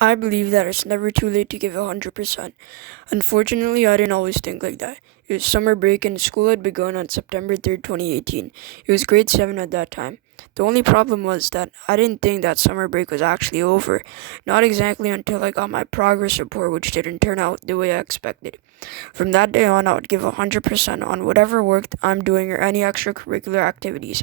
I believe that it's never too late to give 100%. Unfortunately, I didn't always think like that. It was summer break and school had begun on September 3rd, 2018. It was grade 7 at that time. The only problem was that I didn't think that summer break was actually over. Not exactly until I got my progress report, which didn't turn out the way I expected. From that day on, I would give 100% on whatever work I'm doing or any extracurricular activities.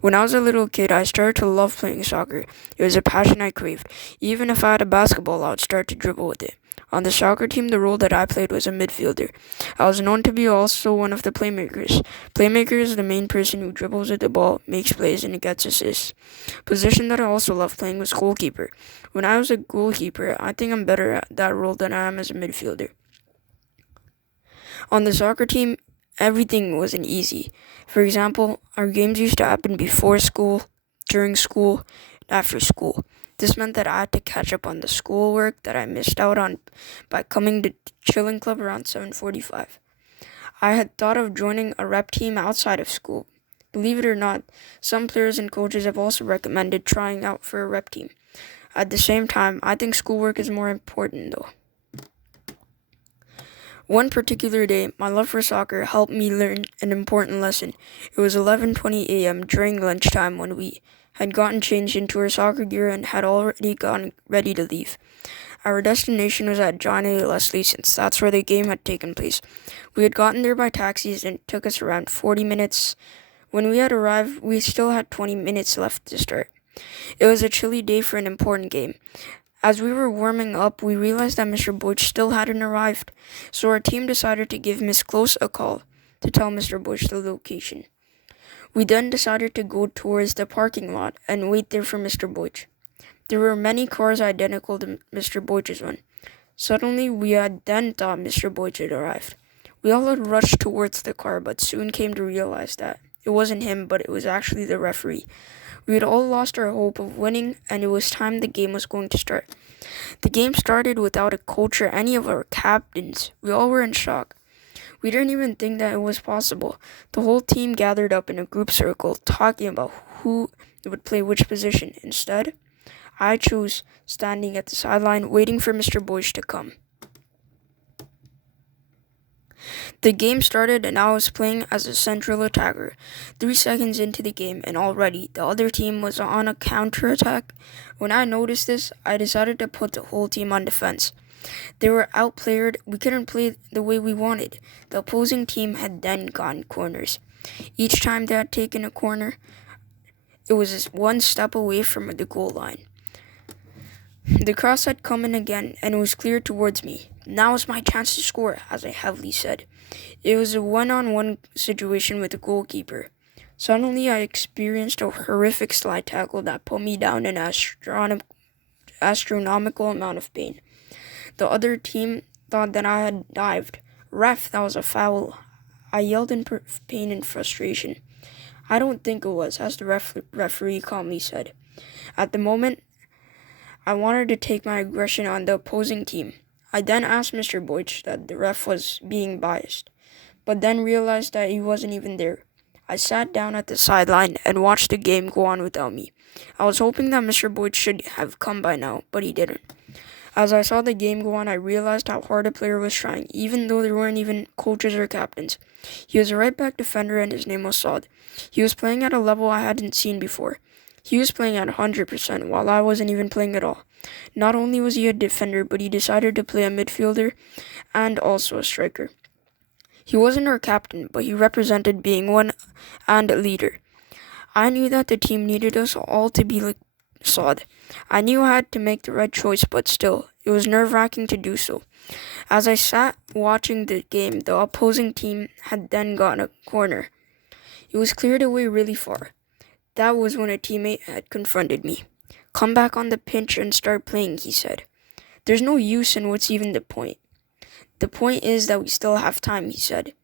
When I was a little kid, I started to love playing soccer. It was a passion I craved. Even if I had a basketball, I would start to dribble with it. On the soccer team, the role that I played was a midfielder. I was known to be also one of the playmakers. Playmaker is the main person who dribbles with the ball, makes plays, and gets assists. Position that I also loved playing was goalkeeper. When I was a goalkeeper, I think I'm better at that role than I am as a midfielder. On the soccer team, everything wasn't easy. For example, our games used to happen before school, during school, and after school. This meant that I had to catch up on the schoolwork that I missed out on by coming to Chilling Club around 7:45. I had thought of joining a rep team outside of school. Believe it or not, some players and coaches have also recommended trying out for a rep team. At the same time, I think schoolwork is more important though. One particular day, my love for soccer helped me learn an important lesson. It was 11:20 a.m. during lunchtime when we had gotten changed into our soccer gear and had already gotten ready to leave. Our destination was at John A. Leslie since that's where the game had taken place. We had gotten there by taxis and it took us around 40 minutes. When we had arrived, we still had 20 minutes left to start. It was a chilly day for an important game. As we were warming up, we realized that Mr. Butch still hadn't arrived, so our team decided to give Miss Close a call to tell Mr. Butch the location. We then decided to go towards the parking lot and wait there for Mr. Butch. There were many cars identical to Mr. Butch's one. Suddenly, we had then thought Mr. Butch had arrived. We all had rushed towards the car, but soon came to realize that it wasn't him, but it was actually the referee. We had all lost our hope of winning, and it was time the game was going to start. The game started without a coach or any of our captains. We all were in shock. We didn't even think that it was possible. The whole team gathered up in a group circle, talking about who would play which position. Instead, I chose standing at the sideline, waiting for Mr. Bush to come. The game started and I was playing as a central attacker. 3 seconds into the game and already the other team was on a counterattack. When I noticed this, I decided to put the whole team on defense. They were outplayed. We couldn't play the way we wanted. The opposing team had then gone corners. Each time they had taken a corner, it was just one step away from the goal line. The cross had come in again, and it was cleared towards me. Now is my chance to score, as I heavily said. It was a one-on-one situation with the goalkeeper. Suddenly, I experienced a horrific slide tackle that put me down an astronomical amount of pain. The other team thought that I had dived. Ref, that was a foul. I yelled in pain and frustration. I don't think it was, as the referee calmly said. At the moment, I wanted to take my aggression on the opposing team. I then asked Mr. Boych that the ref was being biased, but then realized that he wasn't even there. I sat down at the sideline and watched the game go on without me. I was hoping that Mr. Boych should have come by now, but he didn't. As I saw the game go on, I realized how hard a player was trying, even though there weren't even coaches or captains. He was a right-back defender and his name was Saad. He was playing at a level I hadn't seen before. He was playing at 100% while I wasn't even playing at all. Not only was he a defender, but he decided to play a midfielder and also a striker. He wasn't our captain, but he represented being one and a leader. I knew that the team needed us all to be like Saad. I knew I had to make the right choice, but still, it was nerve-wracking to do so. As I sat watching the game, the opposing team had then gotten a corner. It was cleared away really far. That was when a teammate had confronted me. "Come back on the pitch and start playing," he said. "There's no use in what's even the point." "The point is that we still have time," he said.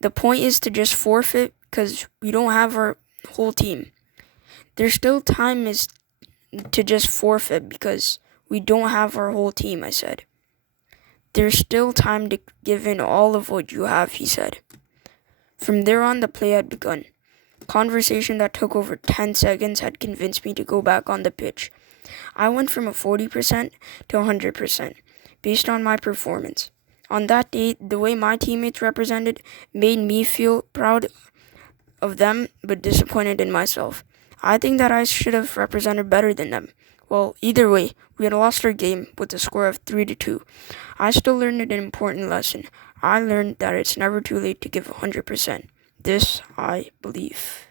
"The point is to just forfeit because we don't have our whole team." "There's still time is to just forfeit because we don't have our whole team," I said. "There's still time to give in all of what you have," he said. From there on, the play had begun. Conversation that took over 10 seconds had convinced me to go back on the pitch. I went from a 40% to 100% based on my performance. On that day, the way my teammates represented made me feel proud of them but disappointed in myself. I think that I should have represented better than them. Well, either way, we had lost our game with a score of 3-2. I still learned an important lesson. I learned that it's never too late to give 100%. This I believe.